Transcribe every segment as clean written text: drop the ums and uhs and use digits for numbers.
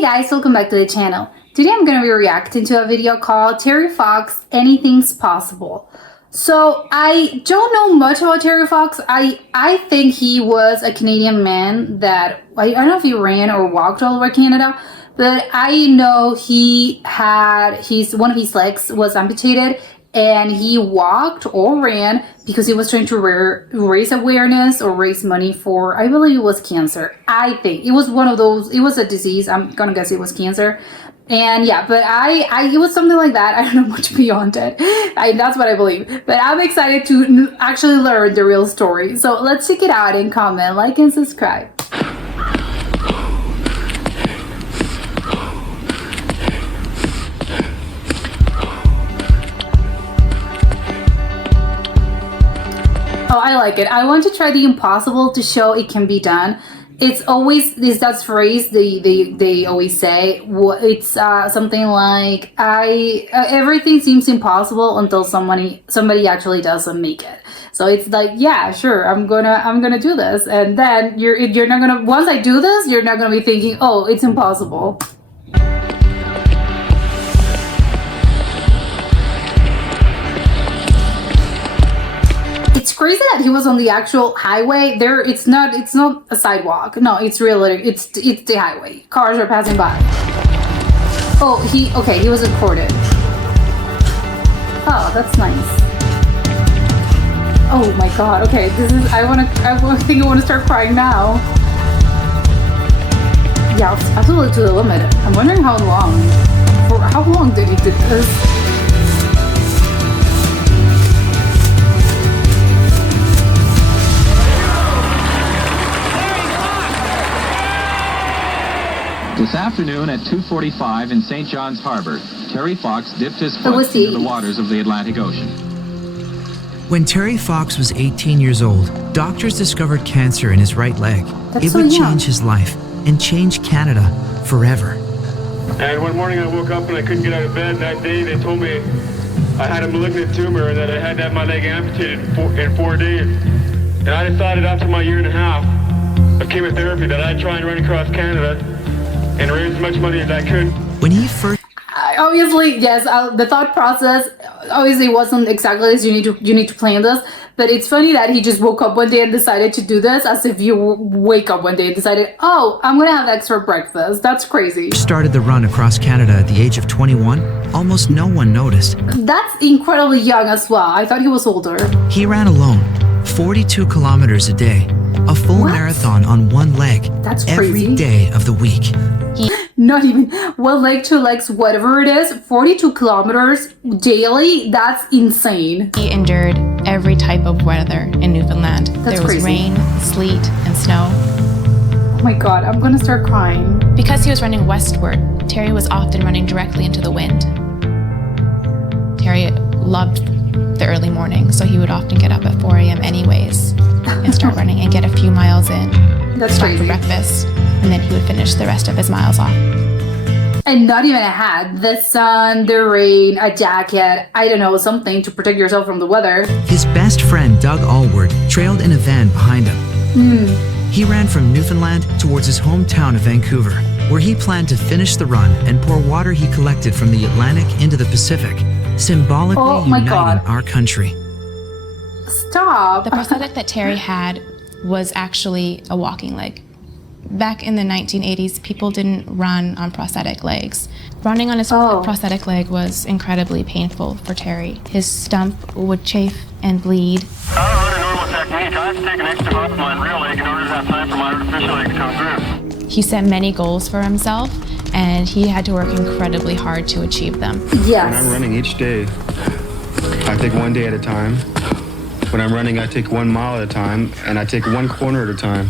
Hey guys, welcome back to the channel. Today I'm going to be reacting to a video called Terry Fox, Anything's Possible. So I don't know much about Terry Fox. I think he was a Canadian man that, I don't know if he ran or walked all over Canada, but I know one of his legs was amputated and he walked or ran because he was trying to raise awareness or raise money for, I believe it was cancer. I think it was one of those, it was a disease. I'm gonna guess it was cancer. And yeah, but it was something like that. I don't know much beyond it. That's what I believe. But I'm excited to actually learn the real story. So let's check it out and comment, like, and subscribe. Oh, I like it. I want to try the impossible to show it can be done. It's always that phrase they always say. It's something like everything seems impossible until somebody actually doesn't make it. So it's like, yeah, sure, I'm gonna do this, and then you're not gonna, once I do this, you're not gonna be thinking, oh, it's impossible. It's crazy that he was on the actual highway. It's not a sidewalk. No, it's it's the highway. Cars are passing by. Oh, he was recorded. Oh, that's nice. Oh my god. Okay, I think I want to start crying now. Yeah, absolutely to the limit. I'm wondering how long. For how long did he do this? This afternoon at 2:45 in St. John's Harbor, Terry Fox dipped his foot into the waters of the Atlantic Ocean. When Terry Fox was 18 years old, doctors discovered cancer in his right leg. It would change his life and change Canada forever. And one morning I woke up and I couldn't get out of bed. That day they told me I had a malignant tumor and that I had to have my leg amputated in 4 days. And I decided after my year and a half of chemotherapy that I'd try and run across Canada and raise as much money as I could. When he first... Obviously, yes, the thought process obviously wasn't exactly this. You need to plan this, but it's funny that he just woke up one day and decided to do this, as if you wake up one day and decided, oh, I'm gonna have extra breakfast. That's crazy. Started the run across Canada at the age of 21, almost no one noticed. That's incredibly young as well. I thought he was older. He ran alone, 42 kilometers a day, a full marathon on one leg. That's crazy. Every day of the week. Not even 1 leg, 2 legs, whatever it is, 42 kilometers daily. That's insane. He endured every type of weather in Newfoundland. There was rain, sleet, and snow. Oh my god, I'm gonna start crying. Because he was running westward, Terry was often running directly into the wind. Terry loved the early morning, so he would often get up at 4 a.m. anyways and start running and get a few miles in. That's stop crazy. for breakfast, and then he would finish the rest of his miles off. And not even a hat. The sun, the rain, a jacket, I don't know, something to protect yourself from the weather. His best friend, Doug Allward, trailed in a van behind him. He ran from Newfoundland towards his hometown of Vancouver, where he planned to finish the run and pour water he collected from the Atlantic into the Pacific, symbolically uniting our country. Stop. The prosthetic that Terry had was actually a walking leg. Back in the 1980s, people didn't run on prosthetic legs. Running on his prosthetic leg was incredibly painful for Terry. His stump would chafe and bleed. I don't run a normal technique. I have to take an extra off my real leg in order to have time for my artificial leg to come through. He set many goals for himself, and he had to work incredibly hard to achieve them. Yes. When I'm running each day, I take 1 day at a time. When I'm running, I take 1 mile at a time, and I take 1 corner at a time.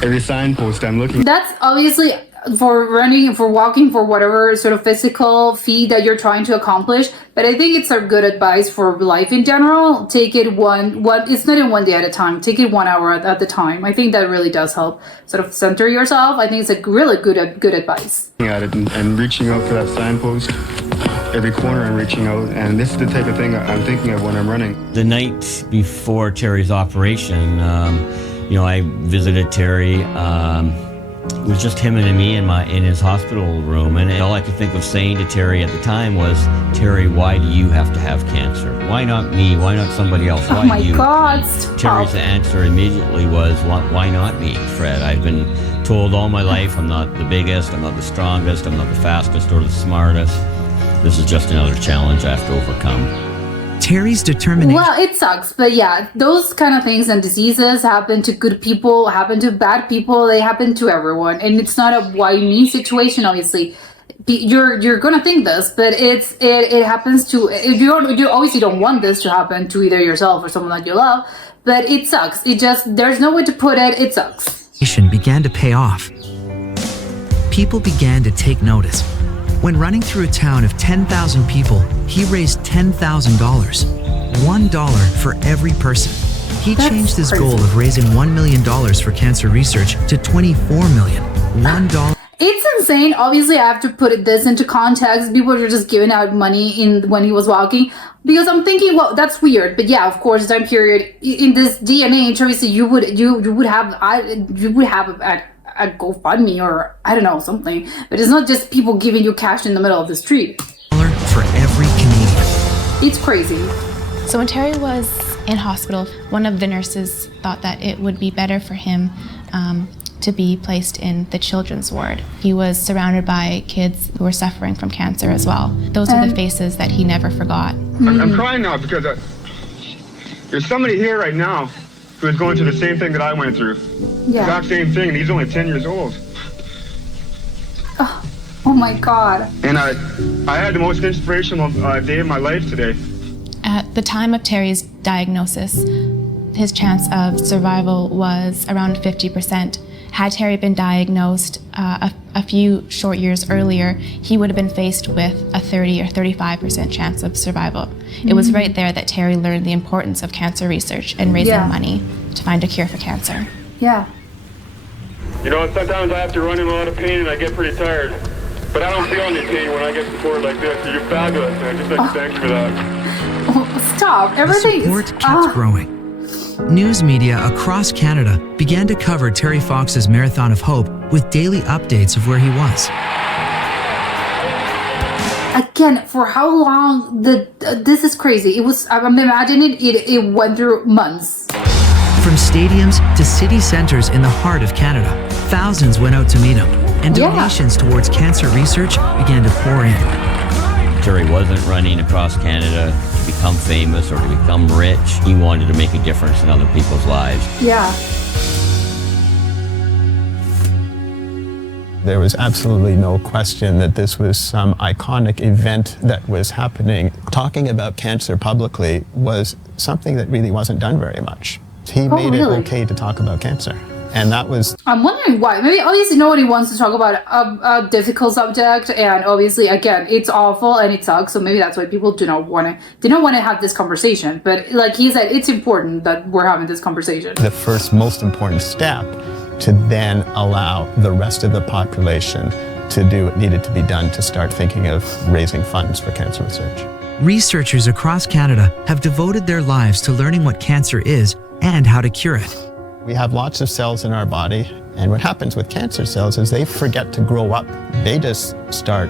Every signpost I'm looking. That's obviously for running, for walking, for whatever sort of physical feat that you're trying to accomplish. But I think it's a good advice for life in general. Take it it's not in 1 day at a time. Take it 1 hour at the time. I think that really does help sort of center yourself. I think it's a really good advice. At it and reaching out for that signpost. Every corner I'm reaching out, and this is the type of thing I'm thinking of when I'm running. The night before Terry's operation, I visited Terry. It was just him and me in his hospital room, and all I could think of saying to Terry at the time was, Terry, why do you have to have cancer? Why not me? Why not somebody else? Why oh my you? God, stop. Terry's answer immediately was, why not me, Fred? I've been told all my life I'm not the biggest, I'm not the strongest, I'm not the fastest or the smartest. This is just another challenge I have to overcome. Terry's determination. Well, it sucks, but yeah, those kind of things and diseases happen to good people, happen to bad people, they happen to everyone, and it's not a why me situation. Obviously, you're gonna think this, but it happens to you obviously don't want this to happen to either yourself or someone that you love, but it sucks. It just there's no way to put it. It sucks. Began to pay off. People began to take notice. When running through a town of 10,000 people, he raised $10,000, $1 for every person. He changed his goal of raising $1 million for cancer research to $24 million, $1. It's insane. Obviously, I have to put this into context. People are just giving out money when he was walking, because I'm thinking, well, that's weird. But yeah, of course, time period in this day and age, obviously, you would have a GoFundMe or I don't know, something. But it's not just people giving you cash in the middle of the street. For every Canadian. It's crazy. So when Terry was in hospital, one of the nurses thought that it would be better for him to be placed in the children's ward. He was surrounded by kids who were suffering from cancer as well. Those are the faces that he never forgot. I'm crying now because there's somebody here right now who is going through the same thing that I went through. Yeah. Exact same thing, and he's only 10 years old. Oh my God. And I had the most inspirational day of my life today. At the time of Terry's diagnosis, his chance of survival was around 50%. Had Terry been diagnosed a few short years earlier, he would have been faced with a 30 or 35% chance of survival. It was right there that Terry learned the importance of cancer research and raising money to find a cure for cancer. Yeah. You know, sometimes I have to run in a lot of pain and I get pretty tired. But I don't feel any pain when I get support like this. So you're fabulous, man. Just like to thank you for that. Oh, stop. Everything. The support kept growing. News media across Canada began to cover Terry Fox's Marathon of Hope with daily updates of where he was. Again, for how long? This is crazy. It was. I'm imagining it went through months. From stadiums to city centers in the heart of Canada, thousands went out to meet him, and donations towards cancer research began to pour in. Terry wasn't running across Canada to become famous or to become rich. He wanted to make a difference in other people's lives. Yeah. There was absolutely no question that this was some iconic event that was happening. Talking about cancer publicly was something that really wasn't done very much. He made it okay to talk about cancer. And that was... I'm wondering why. Maybe obviously nobody wants to talk about a difficult subject, and obviously, again, it's awful and it sucks, so maybe that's why people do not want to have this conversation. But like he said, it's important that we're having this conversation. The first most important step to then allow the rest of the population to do what needed to be done to start thinking of raising funds for cancer research. Researchers across Canada have devoted their lives to learning what cancer is and how to cure it. We have lots of cells in our body, and what happens with cancer cells is they forget to grow up. They just start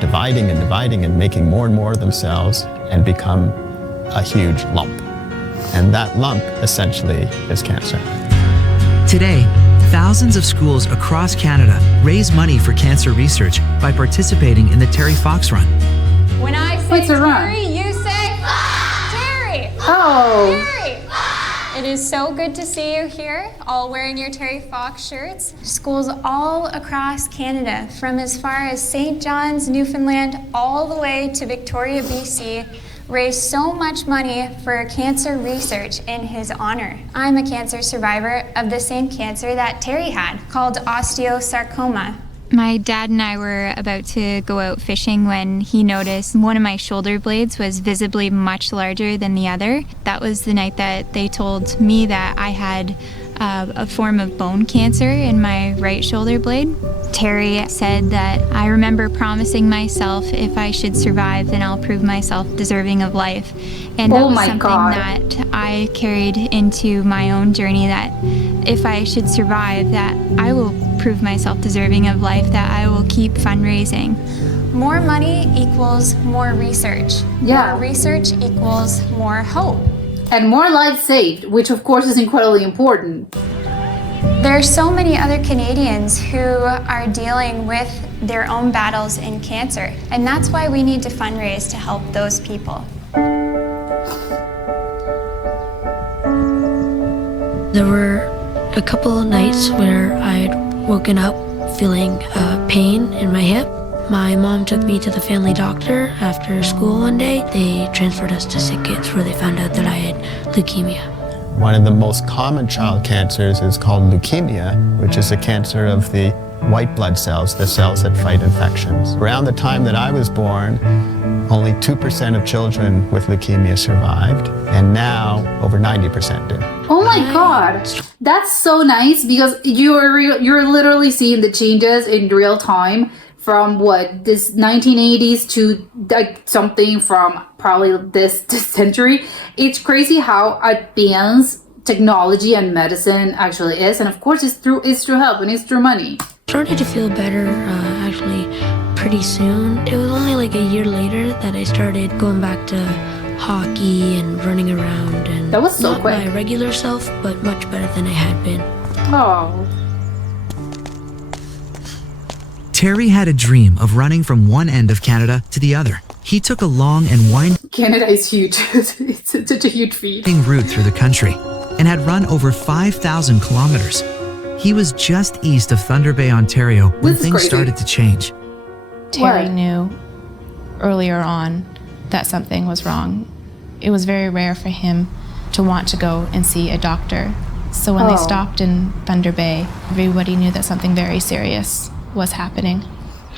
dividing and making more and more of themselves and become a huge lump. And that lump essentially is cancer. Today, thousands of schools across Canada raise money for cancer research by participating in the Terry Fox Run. When I say Terry, you say Terry. Oh. Terry. It is so good to see you here, all wearing your Terry Fox shirts. Schools all across Canada, from as far as St. John's, Newfoundland, all the way to Victoria, BC, raise so much money for cancer research in his honor. I'm a cancer survivor of the same cancer that Terry had, called osteosarcoma. My dad and I were about to go out fishing when he noticed one of my shoulder blades was visibly much larger than the other. That was the night that they told me that I had a form of bone cancer in my right shoulder blade. Terry said that I remember promising myself if I should survive, then I'll prove myself deserving of life. And that was something that I carried into my own journey, that if I should survive, that I will prove myself deserving of life that I will keep fundraising. More money equals more research. Yeah. More research equals more hope. And more lives saved, which of course is incredibly important. There are so many other Canadians who are dealing with their own battles in cancer, and that's why we need to fundraise to help those people. There were a couple of nights where I'd woken up feeling pain in my hip. My mom took me to the family doctor after school one day. They transferred us to Sick Kids where they found out that I had leukemia. One of the most common child cancers is called leukemia, which is a cancer of the white blood cells, the cells that fight infections. Around the time that I was born, only 2% of children with leukemia survived, and now over 90% do. Oh my God, that's so nice because you're literally seeing the changes in real time from what this 1980s to like something from probably this century. It's crazy how advanced technology and medicine actually is, and of course it's through help and it's through money. Started to feel better actually pretty soon. It was only like a year later that I started going back to hockey and running around, and that was so not quick. My regular self, but much better than I had been. Oh. Terry had a dream of running from one end of Canada to the other. He took a long and winding Canada is huge. It's such a huge feat. route through the country and had run over 5,000 kilometers. He was just east of Thunder Bay, Ontario when things started to change. Terry knew earlier on that something was wrong. It was very rare for him to want to go and see a doctor. So when they stopped in Thunder Bay, everybody knew that something very serious was happening.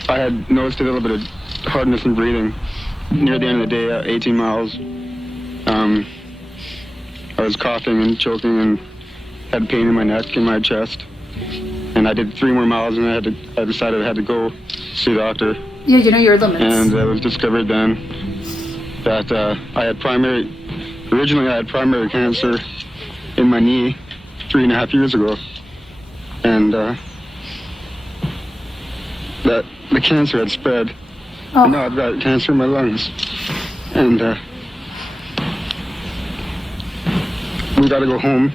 I had noticed a little bit of hardness in breathing near the end of the day at 18 miles. I was coughing and choking and had pain in my neck and my chest. And I did 3 more miles and I decided I had to go see a doctor. Yeah, you know your limits. And it was discovered then that originally I had primary cancer in my knee 3.5 years ago. And that the cancer had spread. And now I've got cancer in my lungs. And we got to go home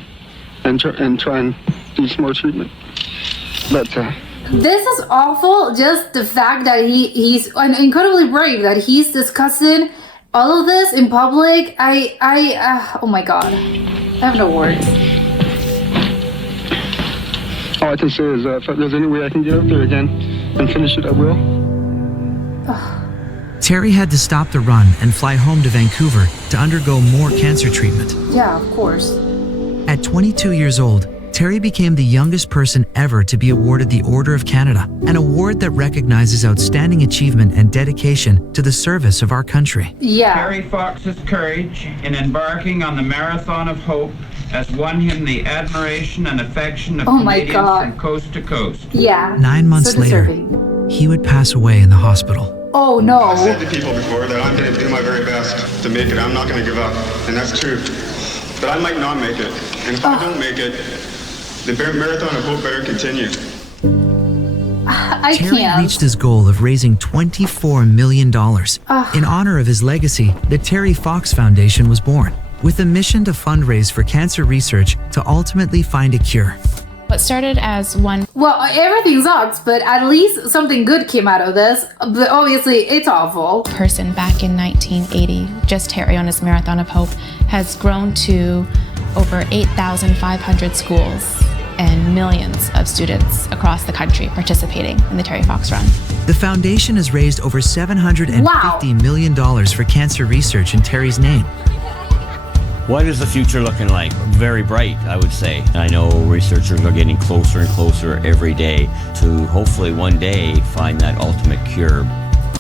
and try and do some more treatment. But this is awful. Just the fact that he's incredibly brave that he's discussing all of this in public. Oh my God, I have no words. All I can say is if there's any way I can get out there again and finish it, I will. Terry had to stop the run and fly home to Vancouver to undergo more cancer treatment. Yeah, of course. At 22 years old, Terry became the youngest person ever to be awarded the Order of Canada, an award that recognizes outstanding achievement and dedication to the service of our country. Yeah. Terry Fox's courage in embarking on the Marathon of Hope has won him the admiration and affection of Canadians from coast to coast. Yeah. 9 months later, he would pass away in the hospital. Oh no. I've said to people before that I'm going to do my very best to make it. I'm not going to give up, and that's true. But I might not make it, and if I don't make it, the Marathon of Hope better continue. Terry reached his goal of raising $24 million. In honor of his legacy, the Terry Fox Foundation was born, with a mission to fundraise for cancer research to ultimately find a cure. What started as one... Well, everything sucks, but at least something good came out of this. But obviously, it's awful. ...person back in 1980, just Terry on his Marathon of Hope, has grown to over 8,500 schools and millions of students across the country participating in the Terry Fox Run. The foundation has raised over $750 million for cancer research in Terry's name. What is the future looking like? Very bright, I would say. I know researchers are getting closer and closer every day to hopefully one day find that ultimate cure.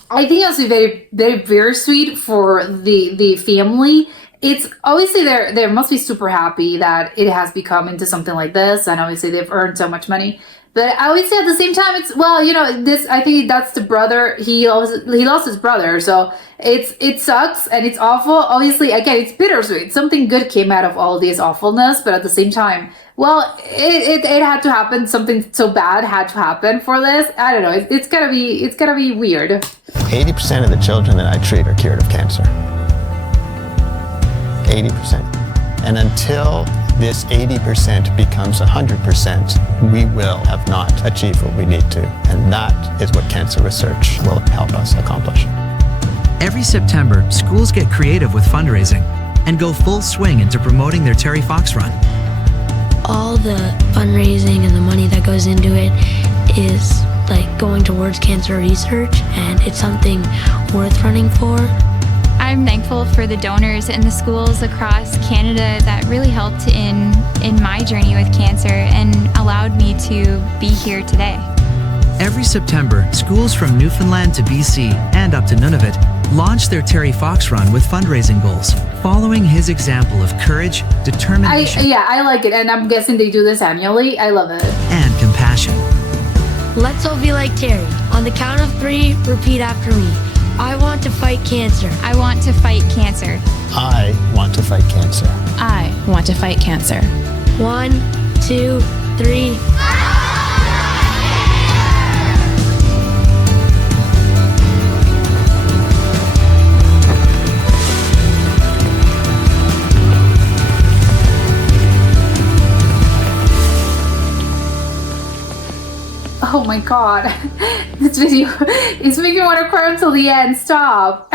I think that's very, very, very sweet for the family. It's obviously they must be super happy that it has become into something like this, and obviously they've earned so much money. But I always say at the same time, it's, well, you know, this, I think that's the brother, he lost his brother, so it sucks and it's awful. Obviously, again, it's bittersweet. Something good came out of all this awfulness, but at the same time, well, it had to happen. Something so bad had to happen for this. I don't know. It's gotta be weird. 80% of the children that I treat are cured of cancer. 80%. And until this 80% becomes 100%, we will have not achieved what we need to. And that is what cancer research will help us accomplish. Every September, schools get creative with fundraising and go full swing into promoting their Terry Fox Run. All the fundraising and the money that goes into it is like going towards cancer research, and it's something worth running for. I'm thankful for the donors in the schools across Canada that really helped in my journey with cancer and allowed me to be here today. Every September, schools from Newfoundland to BC and up to Nunavut launch their Terry Fox Run with fundraising goals, following his example of courage, determination, I like it, and I'm guessing they do this annually. I love it. And compassion. Let's all be like Terry. On the count of 3, repeat after me. I want to fight cancer. I want to fight cancer. I want to fight cancer. I want to fight cancer. 1, 2, 3. Oh my god, this video is making me want to cry until the end. Stop.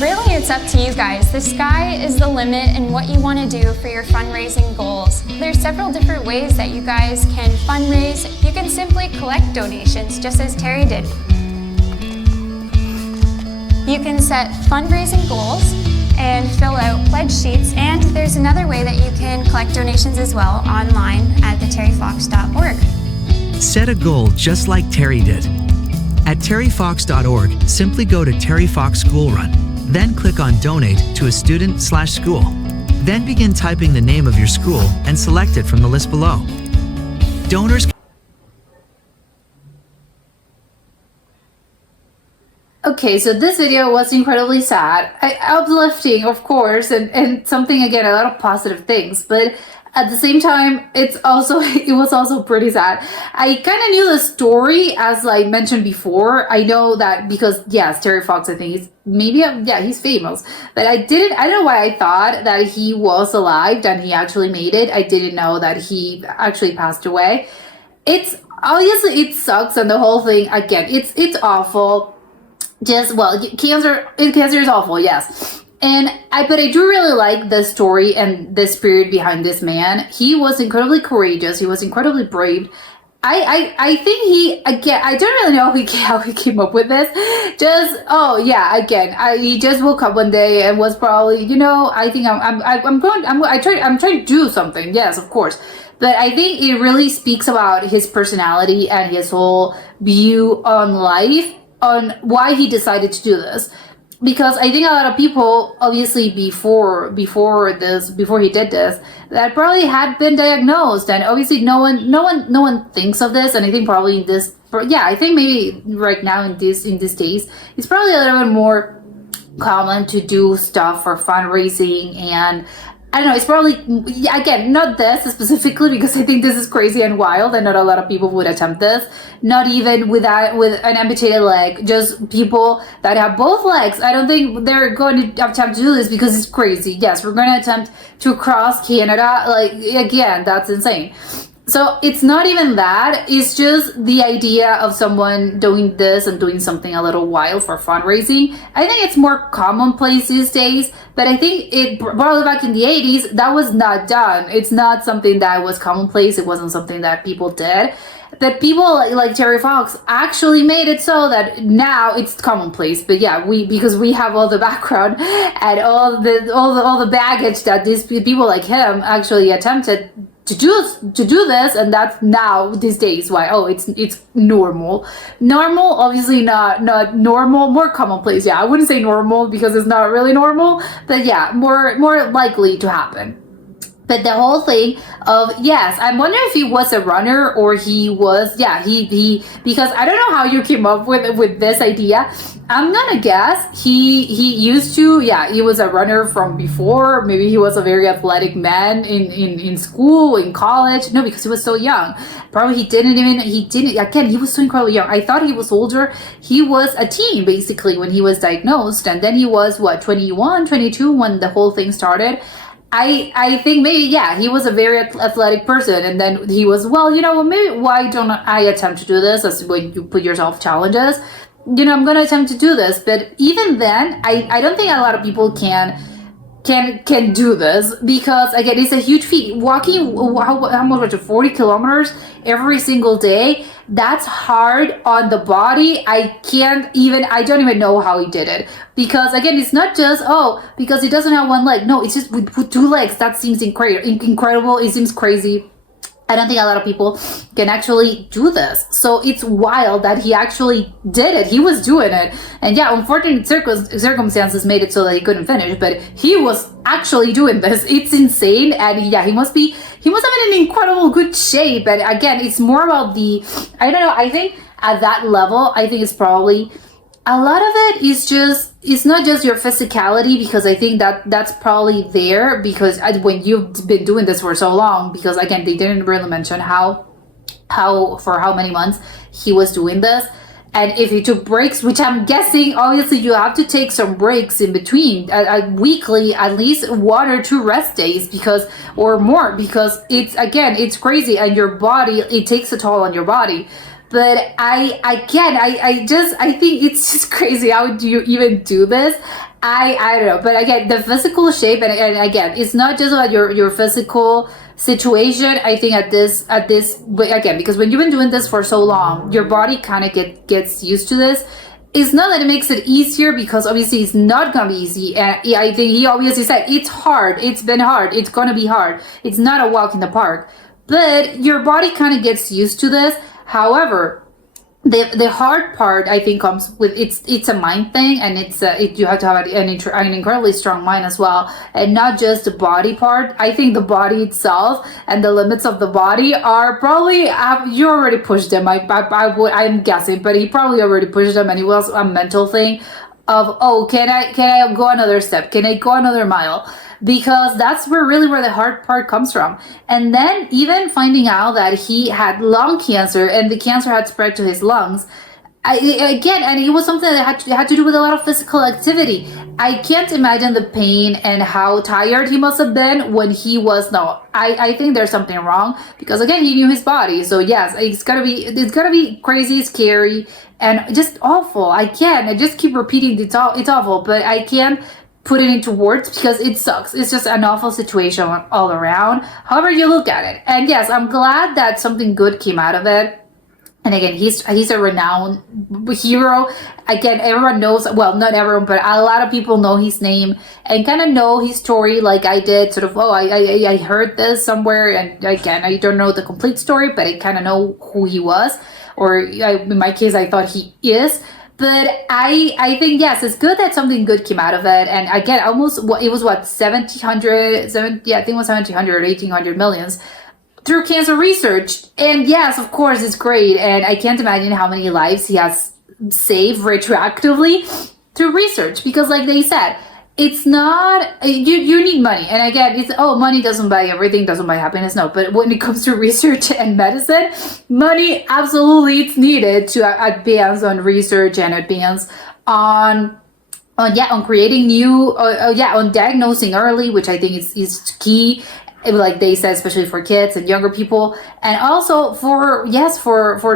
Really, it's up to you guys. The sky is the limit in what you want to do for your fundraising goals. There's several different ways that you guys can fundraise. You can simply collect donations, just as Terry did. You can set fundraising goals and fill out pledge sheets, and there's another way that you can collect donations as well online at theterryfox.org. Set a goal just like Terry did. At terryfox.org, simply go to Terry Fox School Run, then click on Donate to a student/school. Then begin typing the name of your school and select it from the list below. Donors. Okay, so this video was incredibly sad. Uplifting, of course, and something, again, a lot of positive things, but at the same time, it was also pretty sad. I kind of knew the story, as I mentioned before. I know that because, yes, Terry Fox, I think he's famous. But I don't know why I thought that he was alive and he actually made it. I didn't know that he actually passed away. It's, obviously, it sucks, and the whole thing, again, it's awful. Cancer is awful, yes. But I do really like the story and the spirit behind this man. He was incredibly courageous. He was incredibly brave. I think I don't really know how he came up with this. He just woke up one day and was probably, I think I'm trying to do something. Yes, of course. But I think it really speaks about his personality and his whole view on life, on why he decided to do this. Because I think a lot of people, obviously before he did this, that probably had been diagnosed, and obviously no one thinks of this. And I think probably I think maybe right now in these days, it's probably a little bit more common to do stuff for fundraising, and I don't know, it's probably, again, not this specifically, because I think this is crazy and wild, and not a lot of people would attempt this. Not even with an amputated leg, just people that have both legs. I don't think they're going to attempt to do this because it's crazy. Yes, we're going to attempt to cross Canada. Again, that's insane. So it's not even that. It's just the idea of someone doing this and doing something a little wild for fundraising. I think it's more commonplace these days, but I think it probably back in the 80s, that was not done. It's not something that was commonplace. It wasn't something that people did. But people like Terry Fox actually made it so that now it's commonplace. But yeah, because we have all the background and all the baggage that these people like him actually attempted to do this, and that's now these days why it's normal, obviously not normal, more commonplace. I wouldn't say normal because it's not really normal, but yeah, more likely to happen. But the whole thing of, yes, I'm wondering if he was a runner or he was, he because I don't know how you came up with this idea. I'm gonna guess he used to, he was a runner from before. Maybe he was a very athletic man in school, in college. No, because he was so young. Probably he didn't, again, he was so incredibly young. I thought he was older. He was a teen, basically, when he was diagnosed. And then he was, 21, 22 when the whole thing started. I think maybe, he was a very athletic person. And then he was, maybe why don't I attempt to do this? As when you put yourself challenges, I'm going to attempt to do this. But even then, I don't think a lot of people can do this, because again, it's a huge feat. Walking, how much was it, 40 kilometers every single day? That's hard on the body. I don't even know how he did it, because again, it's not just because he doesn't have one leg. No, it's just with two legs. That seems incredible. It seems crazy. I don't think a lot of people can actually do this. So it's wild that he actually did it. He was doing it. And unfortunate circumstances made it so that he couldn't finish, but he was actually doing this. It's insane. And he must have been in incredible good shape. And again, it's more about I think at that level, I think it's probably a lot of it is it's not just your physicality, because I think that's probably there, because when you've been doing this for so long, because again, they didn't really mention how for how many months he was doing this. And if he took breaks, which I'm guessing, obviously you have to take some breaks in between, weekly, at least 1 or 2 rest days, or more, because it's crazy, and your body, it takes a toll on your body. But I think it's just crazy. How do you even do this? I don't know. But again, the physical shape, and again, it's not just about your physical situation. I think at this, again, because when you've been doing this for so long, your body kind of gets used to this. It's not that it makes it easier, because obviously it's not going to be easy. And I think he obviously said it's hard. It's been hard. It's going to be hard. It's not a walk in the park. But your body kind of gets used to this. However, the hard part, I think, comes with it's a mind thing, and you have to have an incredibly strong mind as well, and not just the body part. I think the body itself and the limits of the body are probably you already pushed them. I'm guessing, but he probably already pushed them, and it was a mental thing of, can I go another step? Can I go another mile? Because that's where the hard part comes from. And then even finding out that he had lung cancer, and the cancer had spread to his lungs, and it was something that had to do with a lot of physical activity. I can't imagine the pain and how tired he must have been when he was. No, I think there's something wrong, because again, he knew his body. So yes, it's gotta be crazy, scary, and just awful. I just keep repeating it's awful, but I can't put it into words, because it sucks. It's just an awful situation all around, however you look at it. And yes, I'm glad that something good came out of it. And again, he's a renowned hero. Again, everyone knows, well, not everyone, but a lot of people know his name and kind of know his story, like I did. Sort of, I heard this somewhere, and again, I don't know the complete story, but I kind of know who he was, or in my case, I thought he is. But I think, yes, it's good that something good came out of it. And again, it was 1,700 or 1,800 millions through cancer research. And yes, of course, it's great. And I can't imagine how many lives he has saved retroactively through research. Because like they said, it's not, you need money. And again, it's, money doesn't buy everything, doesn't buy happiness. No, but when it comes to research and medicine, money, absolutely, it's needed to advance on research and advance on creating new, on diagnosing early, which I think is key. Like they said, especially for kids and younger people, and also for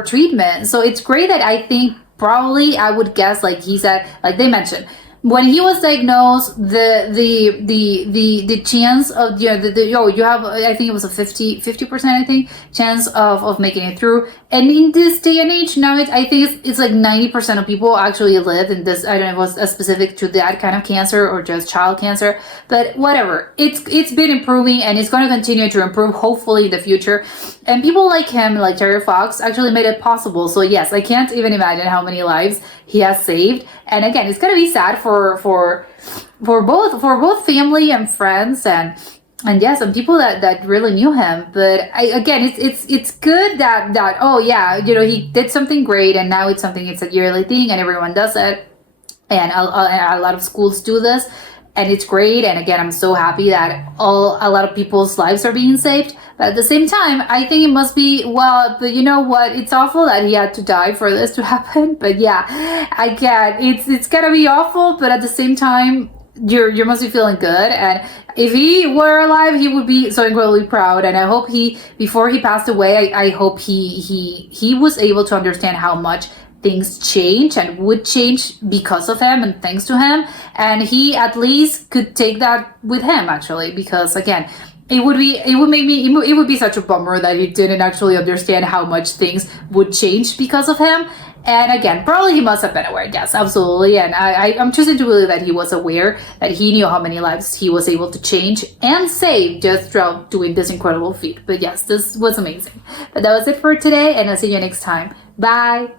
treatment. So it's great that I think probably, I would guess, like he said, like they mentioned, when he was diagnosed, the chance of, you have, I think it was a 50% I think chance of making it through. And in this day and age now, I think it's like 90% of people actually live in this. I don't know if it was specific to that kind of cancer or just child cancer, but whatever. It's been improving, and it's going to continue to improve, hopefully, in the future. And people like him, like Terry Fox, actually made it possible. So yes, I can't even imagine how many lives he has saved. And again, it's going to be sad for both family and friends, and yeah, some people that really knew him. But again, it's good that oh yeah, you know, he did something great, and now it's a yearly thing, and everyone does it, and a lot of schools do this, and it's great. And again, I'm so happy that a lot of people's lives are being saved. But at the same time, I think it must be, well, but you know what? It's awful that he had to die for this to happen. But yeah, I get it's gotta be awful, but at the same time, you must be feeling good. And if he were alive, he would be so incredibly proud. And I hope before he passed away, I hope he was able to understand how much things change and would change because of him and thanks to him. And he at least could take that with him, actually, because again, it would be such a bummer that he didn't actually understand how much things would change because of him. And again, probably he must have been aware, yes, absolutely. And I'm choosing to believe that he was aware, that he knew how many lives he was able to change and save just throughout doing this incredible feat. But yes, this was amazing. But that was it for today, and I'll see you next time. Bye!